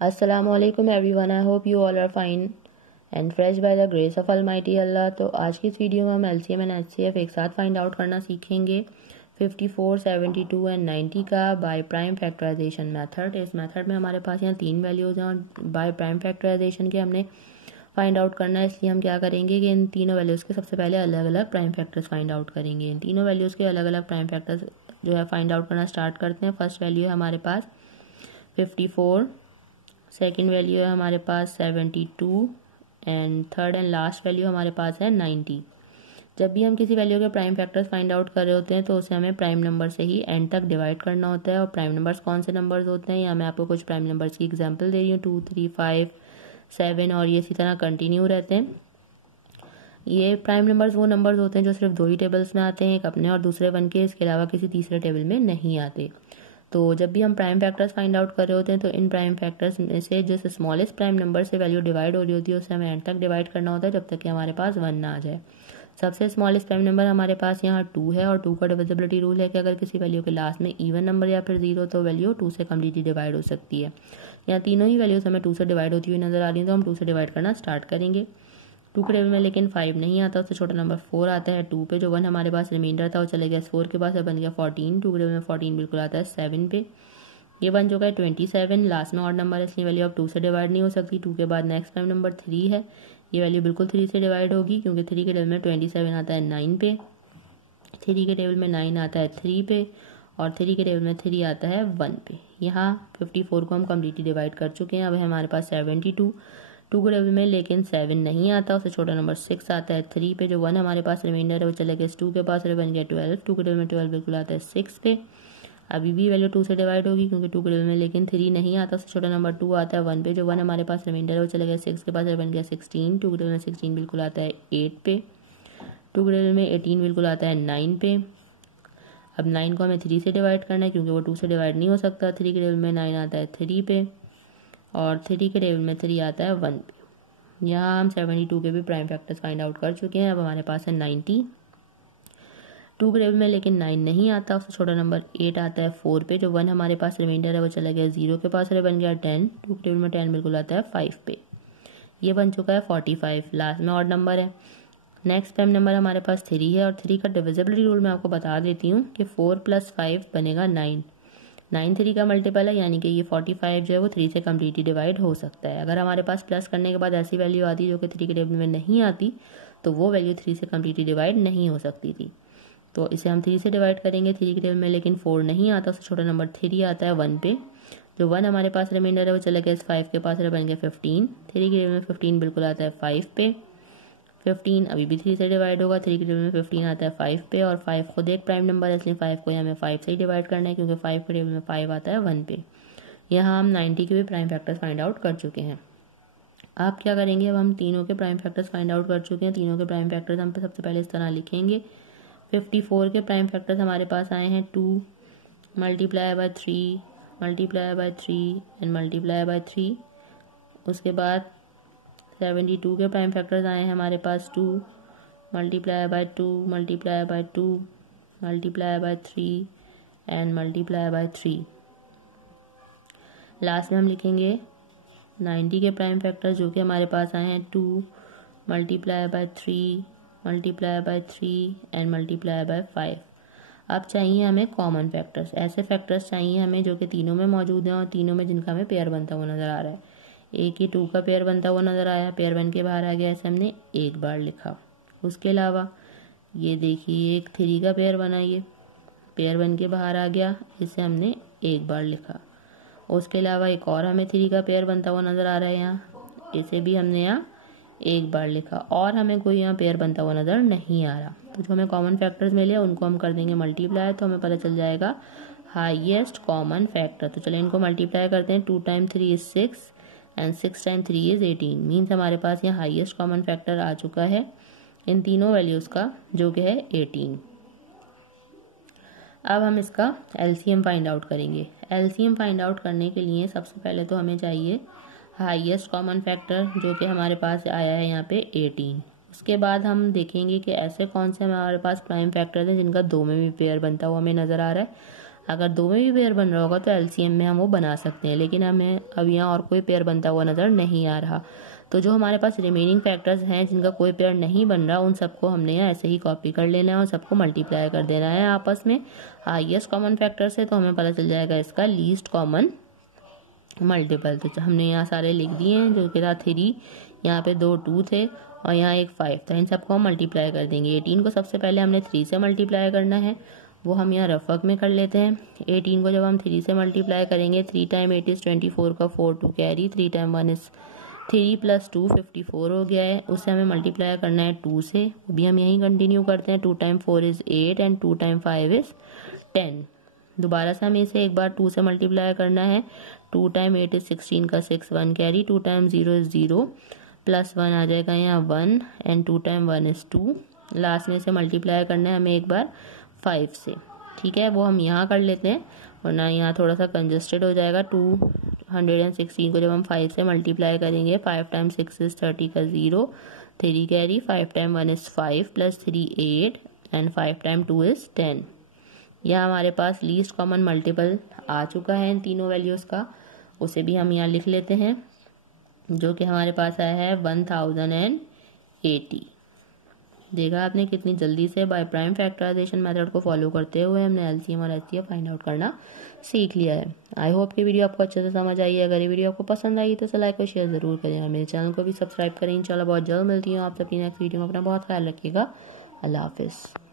Assalamualaikum everyone. I hope you all are fine and fresh by the grace of Almighty Allah. तो आज की इस video में हम LCM एंड HCF एक साथ फाइंड आउट करना सीखेंगे 54, 72 एंड 90 का बाय प्राइम फैक्टराइजेशन मेथड। इस मेथड में हमारे पास यहाँ तीन वैल्यूज़ हैं और बाय प्राइम फैक्टराइजेशन के हमने फाइंड आउट करना है, इसलिए हम क्या करेंगे कि इन तीनों वैल्यूज़ के सबसे पहले अलग अलग प्राइम फैक्टर्स फाइंड आउट करेंगे। इन तीनों वैल्यूज़ के अलग अलग प्राइम फैक्टर्स जो है फाइंड आउट करना स्टार्ट करते हैं। फर्स्ट वैल्यू है हमारे पास 54, सेकेंड वैल्यू है हमारे पास 72 and third and last value हमारे पास है 90। जब भी हम किसी वैल्यू के प्राइम फैक्टर्स फाइंड आउट कर रहे होते हैं तो उसे हमें प्राइम नंबर से ही एंड तक डिवाइड करना होता है। और प्राइम नंबर्स कौन से नंबर्स होते हैं, यहाँ मैं आपको कुछ प्राइम नंबर्स की एग्जांपल दे रही हूँ, 2, 3, 5, 7 और ये इसी तरह कंटिन्यू रहते हैं। ये प्राइम नंबर्स वो नंबर्स होते हैं जो सिर्फ दो ही टेबल्स में आते हैं, एक अपने और दूसरे वन के, इसके अलावा किसी तीसरे टेबल में नहीं आते। तो जब भी हम प्राइम फैक्टर्स फाइंड आउट कर रहे होते हैं तो इन प्राइम फैक्टर्स में से जो स्मॉलेस्ट प्राइम नंबर से वैल्यू डिवाइड हो रही होती है उसे हमें एंड तक डिवाइड करना होता है जब तक कि हमारे पास 1 ना आ जाए। सबसे स्मॉलेस्ट प्राइम नंबर हमारे पास यहाँ 2 है और 2 का डिविजिबिलिटी रूल है कि अगर किसी वैल्यू के लास्ट में इवन नंबर या फिर 0 तो वैल्यू 2 से कम्प्लीटली डिवाइड हो सकती है। यहाँ तीनों ही वैल्यूज हमें 2 से डिवाइड होती हुई नजर आ रही है, तो हम 2 से डिवाइड करना स्टार्ट करेंगे। 2 के टेबल में लेकिन 5 नहीं आता, उससे छोटा नंबर 4 आता है 2 पे। जो 1 हमारे पास रिमाइंडर था वो चले गया 4 के पास, अब बन गया 14। 2 के टेबल में 14 बिल्कुल आता है 7 पे। ये बन चुका है 27। लास्ट में ऑड नंबर है इसलिए वैल्यू अब 2 से डिवाइड नहीं हो सकती। 2 के बाद नेक्स्ट प्राइम नंबर 3 है, ये वैल्यू बिल्कुल 3 से डिवाइड होगी क्योंकि 3 के टेबल में 27 आता है 9 पे, 3 के टेबल में 9 आता है 3 पे और 3 के टेबल में 3 आता है 1 पे। यहाँ 54 को हम कम्प्लीटली डिवाइड कर चुके हैं। अब है हमारे पास 72। 2 के टेबल में लेकिन 7 नहीं आता, उससे छोटा नंबर 6 आता है 3 पे। जो 1 हमारे पास रिमाइंडर है वो चले गया 2 के पास और बन गया 12। 2 के टेबल में 12 बिल्कुल आता है 6 पे। अभी भी वैल्यू 2 से डिवाइड होगी क्योंकि 2 के टेबल में लेकिन 3 नहीं आता, उससे छोटा नंबर 2 आता है 1 पे। जो 1 हमारे पास रिमाइंडर है वो चले गया 6 के पास और बन गया 16। 2 के टेबल में 16 बिल्कुल आता है 8 पे। 2 के टेबल में 18 बिल्कुल आता है 9 पे। अब 9 को हमें 3 से डिवाइड करना है क्योंकि वो 2 से डिवाइड नहीं हो सकता। 3 के टेबल में 9 आता है 3 पे और 3 के टेबल में 3 आता है 1 पे। यहाँ हम 72 के भी प्राइम फैक्टर्स फाइंड आउट कर चुके हैं। अब हमारे पास है 90। 2 के टेबल में लेकिन 9 नहीं आता, उससे छोटा नंबर 8 आता है 4 पे। जो 1 हमारे पास रिमाइंडर है वो चला गया 0 के पास और बन गया 10। 2 के टेबल में 10 बिल्कुल आता है 5 पे। ये बन चुका है 45। लास्ट में ऑड नंबर है। नेक्स्ट प्राइम नंबर हमारे पास 3 है और 3 का डिविजिबिलिटी रूल मैं आपको बता देती हूँ कि 4 + 5 बनेगा 9। 9 3 का मल्टीपल है, यानी कि ये 45 जो है वो 3 से कम्प्लीटली डिवाइड हो सकता है। अगर हमारे पास प्लस करने के बाद ऐसी वैल्यू आती जो कि 3 के टेबल में नहीं आती तो वो वैल्यू 3 से कम्प्लीटली डिवाइड नहीं हो सकती थी। तो इसे हम 3 से डिवाइड करेंगे। 3 के टेबल में लेकिन 4 नहीं आता, उससे छोटा नंबर 3 आता है 1 पे। जो 1 हमारे पास रिमाइंडर है वो चले गया 5 के पास और बन गया 15। 3 के टेबल में 15 बिल्कुल आता है 5 पे। 15 अभी भी 3 से डिवाइड होगा। 3 के टेबल में 15 आता है 5 पे और 5 खुद एक प्राइम नंबर है इसलिए 5 को हमें 5 से ही डिवाइड करना है क्योंकि 5 के टेबल में 5 आता है 1 पे। यहाँ हम 90 के भी प्राइम फैक्टर्स फाइंड आउट कर चुके हैं। आप क्या करेंगे, अब हम तीनों के प्राइम फैक्टर्स फाइंड आउट कर चुके हैं। तीनों के प्राइम फैक्टर्स हम सबसे पहले इस तरह लिखेंगे। 54 के प्राइम फैक्टर्स हमारे पास आए हैं 2 multiply by 3 multiply by 3 and multiply by 3। उसके बाद 72 के प्राइम फैक्टर्स आए हैं हमारे पास 2 multiply by 2 multiply by 2 multiply by 3 and multiply by 3। Last में हम लिखेंगे 90 के प्राइम फैक्टर्स जो कि हमारे पास आए हैं 2 multiply by 3 multiply by 3 and multiply by 5। अब चाहिए हमें कॉमन फैक्टर्स, ऐसे फैक्टर्स चाहिए हमें जो कि तीनों में मौजूद हैं और तीनों में जिनका हमें पेयर बनता हुआ नज़र आ रहा है। एक ही 2 का पेयर बनता हुआ नज़र आया, पेयर बन के बाहर आ गया, ऐसे हमने एक बार लिखा। उसके अलावा ये देखिए एक 3 का पेयर बना, ये पेयर बन के बाहर आ गया, इसे हमने एक बार लिखा। उसके अलावा एक और हमें 3 का पेयर बनता हुआ नज़र आ रहा है यहाँ, इसे भी हमने यहाँ एक बार लिखा और हमें कोई यहाँ पेयर बनता हुआ नज़र नहीं आ रहा। तो जो हमें कॉमन फैक्टर्स मिले उनको हम कर देंगे मल्टीप्लाई, तो हमें पता चल जाएगा हाईएस्ट कॉमन फैक्टर। तो चलिए इनको मल्टीप्लाई करते हैं। 2 × 3 = 6 एंड 6 × 3 = 18। मीन्स हमारे पास यहाँ हाईएस्ट कॉमन फैक्टर आ चुका है इन तीनों वैल्यूज़ का जो कि है 18। अब हम इसका एलसीएम फाइंड आउट करेंगे। एलसीएम फाइंड आउट करने के लिए सबसे पहले तो हमें चाहिए हाईएस्ट कॉमन फैक्टर जो कि हमारे पास आया है यहाँ पे 18। उसके बाद हम देखेंगे कि ऐसे कौन से हमारे पास प्राइम फैक्टर्स हैं जिनका 2 में भी पेयर बनता हुआ हमें नज़र आ रहा है। अगर दो में भी पेयर बन रहा होगा तो एलसीएम में हम वो बना सकते हैं, लेकिन हमें अब यहाँ और कोई पेयर बनता हुआ नज़र नहीं आ रहा। तो जो हमारे पास रिमेनिंग फैक्टर्स हैं जिनका कोई पेयर नहीं बन रहा, उन सबको हमने यहाँ ऐसे ही कॉपी कर लेना है और सबको मल्टीप्लाई कर देना है आपस में हाईएस्ट कॉमन फैक्टर से। तो हमें पता चल जाएगा इसका लीस्ट कॉमन मल्टीपल। तो हमने यहाँ सारे लिख दिए हैं, जो कि था 3, यहाँ पे 2 2 थे और यहाँ एक 5 था। इन सबको हम मल्टीप्लाई कर देंगे। 18 को सबसे पहले हमने 3 से मल्टीप्लाई करना है, वो हम यहाँ रफ वर्क में कर लेते हैं। 18 को जब हम 3 से मल्टीप्लाई करेंगे, 3 टाइम 8 इज 24 का 4 2 कैरी, 3 टाइम 1 इज 3 + 2 54 हो गया है। उससे हमें मल्टीप्लाई करना है 2 से, वो भी हम यहीं कंटिन्यू करते हैं। 2 time 4 is 8 and 2 time 5 is 10। दोबारा से हमें इसे एक बार 2 से मल्टीप्लाई करना है। 2 टाइम 8 इज 16 का 6 1 कैरी, 2 टाइम 0 इज 0 प्लस 1 आ जाएगा यहाँ 1 एंड 2 टाइम 1 इज 2। लास्ट में इसे मल्टीप्लाई करना है हमें एक बार 5 से, ठीक है, वो हम यहाँ कर लेते हैं वरना यहाँ थोड़ा सा कंजस्टेड हो जाएगा। 216 को जब हम 5 से मल्टीप्लाई करेंगे, 5 टाइम 6 इज 30 का 0 3 carry, 5 time 1 is 5 plus 3 8 and 5 time 2 is 10। यह हमारे पास लीस्ट कॉमन मल्टीपल आ चुका है इन तीनों वैल्यूज़ का, उसे भी हम यहाँ लिख लेते हैं, जो कि हमारे पास आया है 1080। देखा आपने कितनी जल्दी से बाय प्राइम फैक्टराइजेशन मेथड को फॉलो करते हुए हमने एलसीएम और एचसीएफ फाइंड आउट करना सीख लिया है। आई होप कि वीडियो आपको अच्छे से समझ आई है। अगर ये वीडियो आपको पसंद आई तो इसे लाइक और शेयर जरूर करें और मेरे चैनल को भी सब्सक्राइब करें। इंशाल्लाह बहुत जल्द मिलती हूँ आप सबकी नेक्स्ट वीडियो में। अपना बहुत ख्याल रखिएगा। अल्लाह हाफिज़।